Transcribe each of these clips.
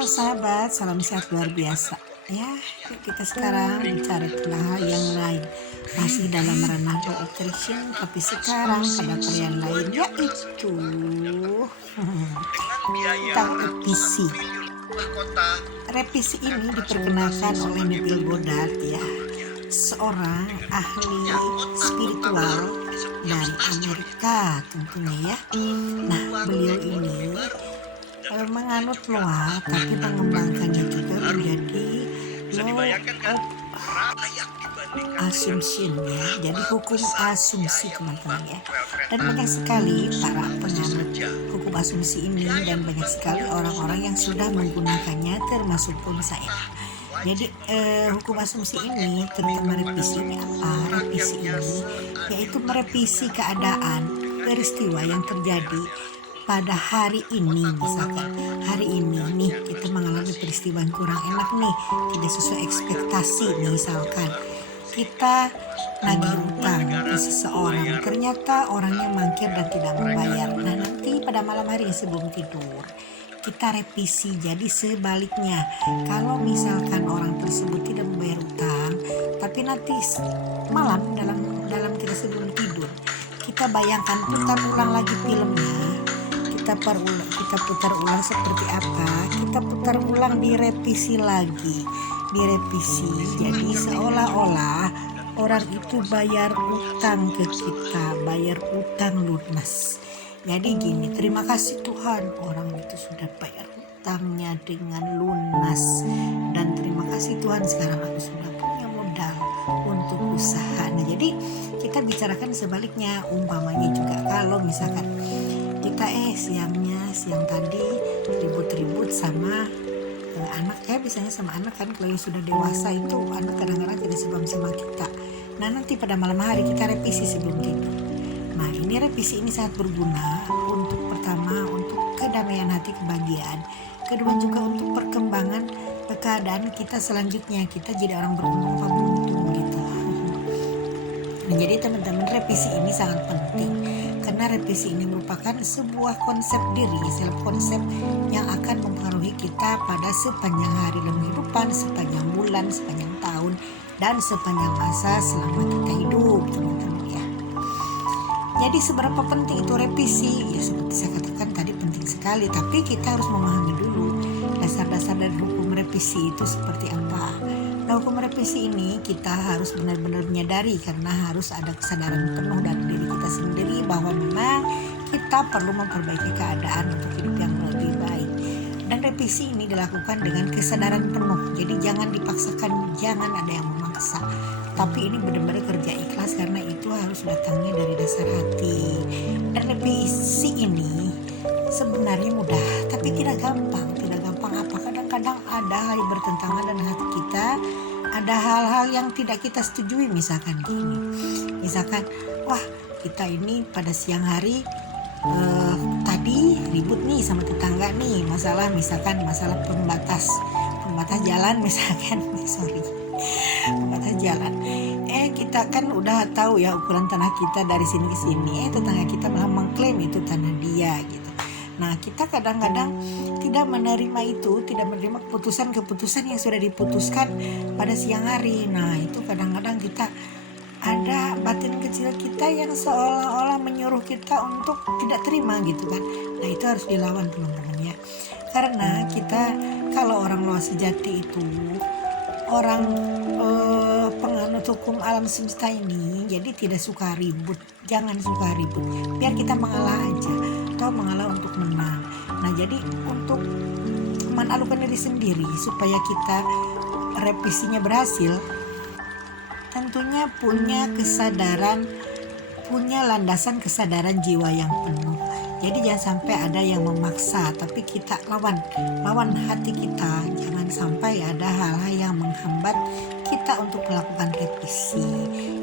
Halo sahabat, salam sehat luar biasa. Ya, kita sekarang bicara tentang hal yang lain. Masih dalam ranah law attraction, tapi sekarang pada varian lain yaitu tentang revisi. Revisi ini diperkenalkan oleh Neville Goddard ya, seorang ahli spiritual dari Amerika tentunya ya. Nah, beliau ini menganut loa tapi mengembangkannya juga menjadi law of assumption ya, jadi hukum asumsi teman-teman ya. Dan banyak sekali para penganut hukum asumsi ini dan banyak sekali orang-orang yang sudah menggunakannya termasuk pun saya. Jadi hukum asumsi ini terutama revisi ini apa? Revisi ini yaitu merevisi keadaan peristiwa yang terjadi pada hari ini. Misalkan hari ini nih kita mengalami peristiwa yang kurang enak nih, tidak sesuai ekspektasi. Misalkan kita nagih utang ke seseorang, ternyata orangnya mangkir dan tidak membayar. Nah, nanti pada malam hari sebelum tidur kita revisi jadi sebaliknya. Kalau misalkan orang tersebut tidak membayar utang, tapi nanti malam dalam kita sebelum tidur kita bayangkan, putar ulang lagi filmnya, kita putar ulang seperti apa, kita putar ulang, direvisi lagi, direvisi jadi seolah-olah orang itu bayar utang ke kita, bayar utang lunas. Jadi gini, terima kasih Tuhan, orang itu sudah bayar utangnya dengan lunas, dan terima kasih Tuhan sekarang aku sudah punya modal untuk usaha. Nah, jadi kita bicarakan sebaliknya. Umpamanya juga kalau misalkan kita siang tadi ribut-ribut sama anak, biasanya sama anak kan, kalau yang sudah dewasa itu anak kadang-kadang tidak sebab sama kita. Nah, nanti pada malam hari kita revisi sebelum tidur. Nah, ini revisi ini sangat berguna untuk pertama untuk kedamaian hati, kebahagiaan, kedua juga untuk perkembangan keadaan kita selanjutnya, kita jadi orang beruntung gitu. Nah, jadi teman-teman, revisi ini sangat penting karena revisi ini merupakan sebuah konsep diri, self konsep yang akan mempengaruhi kita pada sepanjang hari dalam kehidupan, sepanjang bulan, sepanjang tahun, dan sepanjang masa selama kita hidup, teman-teman ya. Jadi seberapa penting itu revisi? Ya seperti saya katakan tadi, penting sekali, tapi kita harus memahami dulu dasar-dasar dari hukum revisi itu seperti apa. Nah, hukum revisi ini kita harus benar-benar menyadari karena harus ada kesadaran penuh dari diri kita sendiri bahwa memang kita perlu memperbaiki keadaan untuk hidup yang lebih baik. Dan revisi ini dilakukan dengan kesadaran penuh. Jadi jangan dipaksakan, jangan ada yang memaksa. Tapi ini benar-benar kerja ikhlas karena itu harus datangnya dari dasar hati. Dan revisi ini sebenarnya mudah, tapi tidak gampang. Tidak gampang apa? Kadang-kadang ada hal yang bertentangan dengan hati kita, ada hal-hal yang tidak kita setujui. Misalkan gini, misalkan wah kita ini pada siang hari tadi ribut nih sama tetangga nih, misalkan masalah pembatas jalan misalkan, pembatas jalan. Kita kan udah tahu ya ukuran tanah kita dari sini ke sini. Tetangga kita malah mengklaim itu tanah dia gitu. Nah, kita kadang-kadang tidak menerima itu, tidak menerima keputusan yang sudah diputuskan pada siang hari. Nah, itu kadang-kadang kita ada batin kecil kita yang seolah-olah menyuruh kita untuk tidak terima gitu kan. Nah, itu harus dilawan teman-teman ya. Karena kita kalau orang loa sejati itu orang penganut hukum alam semesta ini, jadi tidak suka ribut. Jangan suka ribut, biar kita mengalah aja atau mengalah untuk menang. Nah, jadi untuk menaklukkan diri sendiri supaya kita revisinya berhasil, tentunya punya kesadaran, punya landasan kesadaran jiwa yang penuh. Jadi jangan sampai ada yang memaksa, tapi kita lawan hati kita. Jangan sampai ada hal-hal yang menghambat kita untuk melakukan revisi.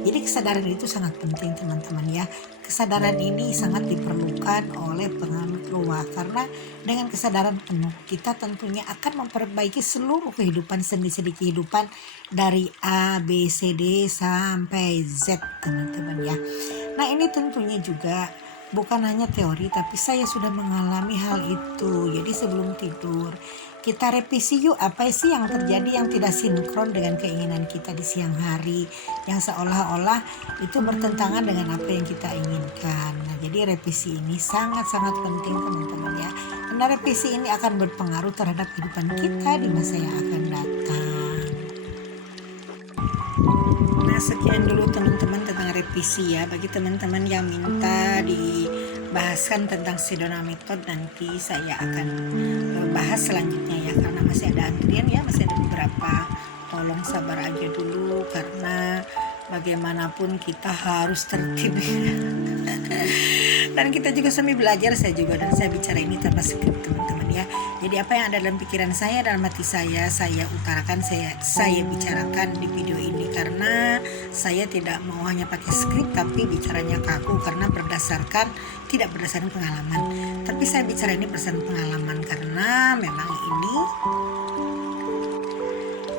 Jadi kesadaran itu sangat penting teman-teman ya. Kesadaran ini sangat diperlukan oleh penganut loa karena dengan kesadaran penuh kita tentunya akan memperbaiki seluruh kehidupan, sendi-sendi kehidupan dari A, B, C, D sampai Z teman-teman ya. Nah, ini tentunya juga bukan hanya teori, tapi saya sudah mengalami hal itu. Jadi sebelum tidur, kita revisi yuk apa sih yang terjadi yang tidak sinkron dengan keinginan kita di siang hari, yang seolah-olah itu bertentangan dengan apa yang kita inginkan. Nah, jadi revisi ini sangat-sangat penting teman-teman ya. Karena revisi ini akan berpengaruh terhadap kehidupan kita di masa yang akan datang. Nah, sekian dulu teman-teman tentang revisi ya. Bagi teman-teman yang minta dibahaskan tentang Sedona Method, nanti saya akan bahas selanjutnya ya, karena masih ada antrian ya, masih ada beberapa. Tolong sabar aja dulu, karena bagaimanapun kita harus tertib. Dan kita juga sambil belajar, saya bicara ini tanpa skrip teman-teman ya. Jadi apa yang ada dalam pikiran saya, dalam hati saya utarakan, saya bicarakan di video ini, karena saya tidak mau hanya pakai skrip tapi bicaranya kaku, karena tidak berdasarkan pengalaman. Tapi saya bicara ini berdasarkan pengalaman, karena memang ini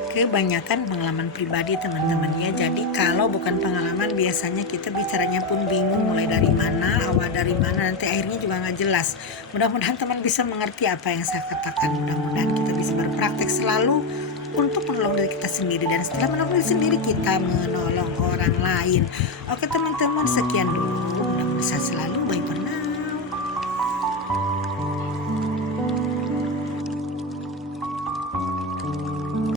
kebanyakan pengalaman pribadi teman-teman ya. Jadi kalau bukan pengalaman, biasanya kita bicaranya pun bingung mulai dari mana, awal dari mana, nanti akhirnya juga nggak jelas. Mudah-mudahan teman bisa mengerti apa yang saya katakan. Mudah-mudahan kita bisa berpraktek selalu untuk menolong diri kita sendiri, dan setelah menolong diri sendiri kita menolong orang lain. Oke teman-teman, sekian dulu, mudah-mudahan selalu baik.